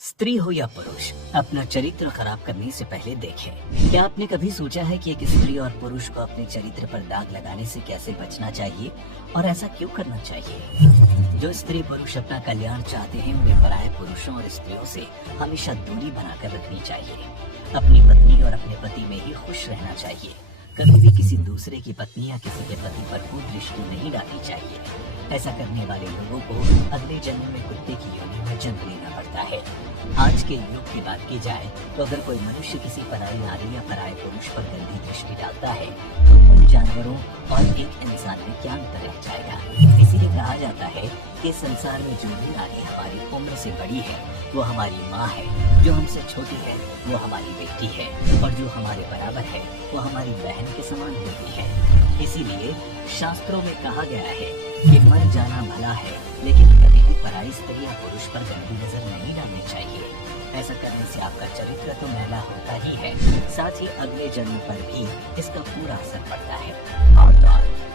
स्त्री हो या पुरुष, अपना चरित्र खराब करने से पहले देखें। क्या आपने कभी सोचा है कि एक स्त्री और पुरुष को अपने चरित्र पर दाग लगाने से कैसे बचना चाहिए और ऐसा क्यों करना चाहिए? जो स्त्री पुरुष अपना कल्याण चाहते हैं उन्हें पराये पुरुषों और स्त्रियों से हमेशा दूरी बनाकर रखनी चाहिए। अपनी पत्नी और अपने पति में ही खुश रहना चाहिए। कभी भी किसी दूसरे की पत्नी या किसी के पति पर कुदृष्टि नहीं डालनी चाहिए। ऐसा करने वाले लोगों को अगले जन्म में कुत्ते की योनि में जन्म लेना पड़ता है। आज के युग की बात की जाए तो अगर कोई मनुष्य किसी पराई नारी या पराये पुरुष पर गंदी दृष्टि डालता है तो उन जानवरों और एक इंसान में क्या अंतर रह जाएगा। इसीलिए कहा जाता है कि संसार में जो भी नारी हमारी उम्र से बड़ी है वो हमारी माँ है, जो हमसे छोटी है वो हमारी बेटी है और जो हमारे बराबर है वो हमारी बहन के समान होती है। इसीलिए शास्त्रों में कहा गया है कि मर जाना भला है, लेकिन कभी भी पराई स्त्री या पुरुष पर गंदी नजर नहीं डालनी चाहिए। ऐसा करने से आपका चरित्र तो मैला होता ही है, साथ ही अगले जन्म पर भी इसका पूरा असर पड़ता है। और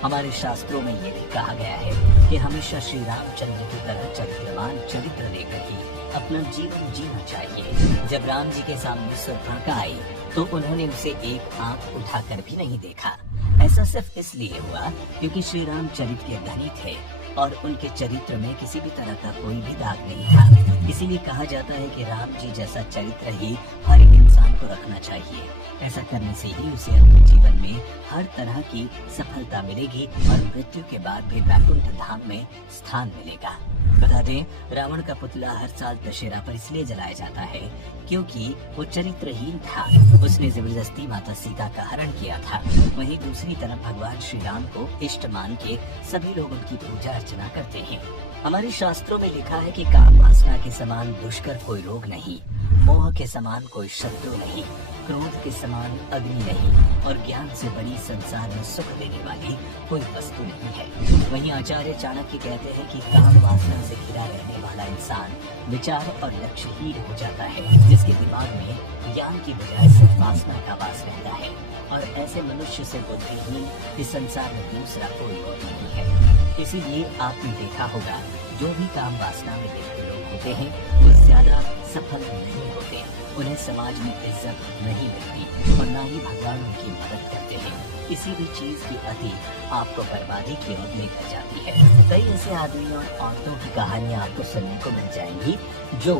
हमारे शास्त्रों में ये भी कहा गया है कि हमेशा श्री रामचंद्र की तरह चरित्रवान चरित्र लेकर ही अपना जीवन जीना चाहिए। जब राम जी के सामने शूर्पणखा आई तो उन्होंने उसे एक आंख उठाकर भी नहीं देखा। ऐसा सिर्फ इसलिए हुआ क्योंकि श्री राम चरित्र के धनी थे और उनके चरित्र में किसी भी तरह का कोई भी दाग नहीं था। इसीलिए कहा जाता है कि राम जी जैसा चरित्र ही हर एक इंसान को रखना चाहिए। ऐसा करने से ही उसे अपने जीवन में हर तरह की सफलता मिलेगी और मृत्यु के बाद भी वैकुंठ धाम में स्थान मिलेगा। बता दें, रावण का पुतला हर साल दशहरा पर इसलिए जलाया जाता है क्योंकि वो चरित्रहीन था। उसने जबरदस्ती माता सीता का हरण किया था। वहीं दूसरी तरफ भगवान श्री राम को इष्ट मान के सभी लोग उनकी पूजा अर्चना करते हैं। हमारे शास्त्रों में लिखा है कि काम वासना के समान दुष्कर कोई रोग नहीं, मोह के समान कोई शत्रु नहीं, क्रोध के समान अग्नि नहीं और ज्ञान से बड़ी संसार में सुख देने वाली कोई वस्तु नहीं है। वहीं आचार्य चाणक्य कहते हैं कि काम वासना से घिरा रहने वाला इंसान विचार और लक्ष्यहीन हो जाता है, जिसके दिमाग में ज्ञान की बजाय सिर्फ वासना का वास रहता है और ऐसे मनुष्य से बुद्धिहीन इस संसार में दूसरा कोई और नहीं है। इसीलिए आपने देखा होगा जो भी काम वासना में लिप्त लोग होते हैं वो ज्यादा सफल नहीं होते, उन्हें समाज में इज्जत नहीं मिलती और न ही भगवान उनकी मदद करते हैं। किसी भी चीज की अति आपको बर्बादी की ओर लेकर जाती है। कई ऐसे आदमी और औरतों की कहानियां आपको सुनने को मिल जाएंगी जो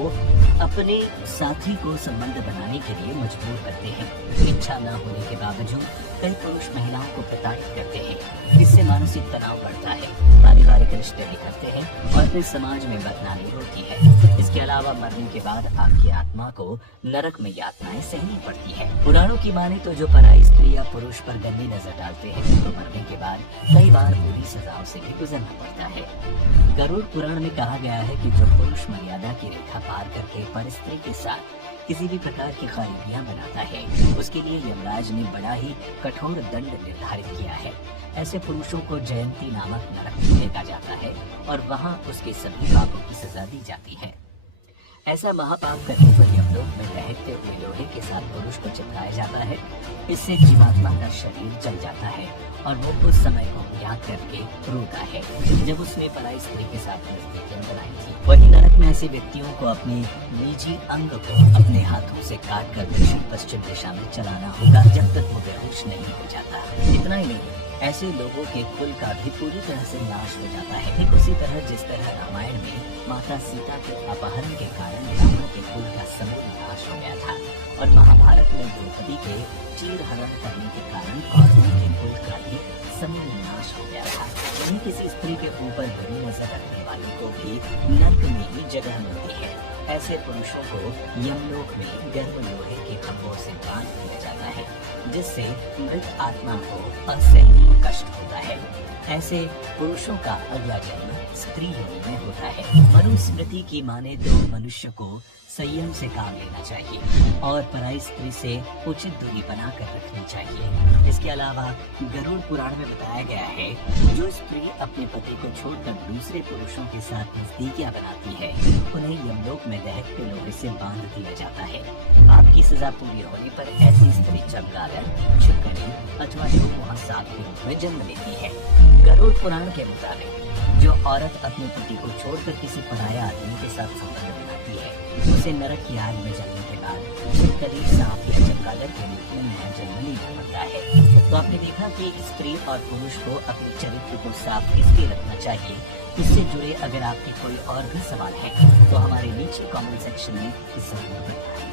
अपने साथी को संबंध बनाने के लिए मजबूर करते हैं। इच्छा न होने के बावजूद कई पुरुष महिलाओं को प्रताड़ित करते हैं। इससे मानसिक तनाव बढ़ता है, पारिवारिक रिश्ते बिखरते हैं और फिर समाज में बदनामी होती है। इसके अलावा मरने के बाद आपकी आत्मा को नरक में यातनाएं सहनी पड़ती है। पुराणों की माने तो जो पराई स्त्री या पुरुष पर गंदी नजर डालते हैं तो मरने के बाद कई बार बुरी सजाओं से भी गुजरना पड़ता है। गरुड़ पुराण में कहा गया है कि जो पुरुष मर्यादा की रेखा पार करके पर स्त्री के साथ किसी भी प्रकार की खराबियां बनाता है उसके लिए यमराज ने बड़ा ही कठोर दंड निर्धारित किया है। ऐसे पुरुषों को जयंती नामक नरक में फेंका जाता है और वहां उसके सभी पापों की सजा दी जाती है। ऐसा महापाप करने पर यमलोक में दहकते हुए लोहे के साथ पुरुष को चिपकाया जाता है। इससे जीवात्मा का शरीर जल जाता है और वो उस समय को याद करके रोता है जब उसने पराई स्त्री के साथ नजदीकियां बनाई थी। वही नरक में ऐसे व्यक्तियों को अपने निजी अंग को अपने हाथों से काट कर दक्षिण पश्चिम दिशा में चलाना होगा जब तक वो बेहोश नहीं हो जाता। इतना ही नहीं, ऐसे लोगों के कुल का भी पूरी तरह से नाश हो जाता है। ठीक उसी तरह जिस तरह रामायण में माता सीता के अपहरण के कारण रावण के कुल का समूल नाश हो गया था और महाभारत में द्रौपदी के चीर हरण करने के कारण कौरवों के कुल का भी समूल नाश हो गया था। वहीं किसी स्त्री के ऊपर बुरी नजर रखने वालों को भी नर्क में ही जगह मिलती है। ऐसे पुरुषों को यमलोक में गर्भ लोहे के खंभों से बांध दिया जाता है जिससे मृत आत्मा को असहनीय कष्ट होता है। ऐसे पुरुषों का अगला जन्म स्त्री योनि में होता है। मनुस्मृति की माने तो मनुष्य को संयम से काम लेना चाहिए और पराई स्त्री से उचित दूरी बनाकर रखनी चाहिए। इसके अलावा गरुड़ पुराण में बताया गया है जो स्त्री अपने पति को छोड़कर दूसरे पुरुषों के साथ नजदीकियां बनाती है उन्हें यमलोक में दहकते लोहे से बांध दिया जाता है। आपकी सजा पूरी होने पर ऐसी स्त्री चमगादड़, छिपकली अथवा वहाँ सांप के रूप में जन्म लेती है। गरुड़ पुराण के मुताबिक जो औरत अपने पति को छोड़कर किसी पराया आदमी के साथ संबंध बनाती है उसे नरक की आग में जलने के बाद छिपकली सांप या चमगादड़ के रूप में नया जन्म लेना पड़ता है। तो आपने देखा कि स्त्री और पुरुष को अपने चरित्र को साफ इसलिए रखना चाहिए। इससे जुड़े अगर आपके कोई और भी सवाल है तो हमारे नीचे कमेंट सेक्शन में जरूर बताएं।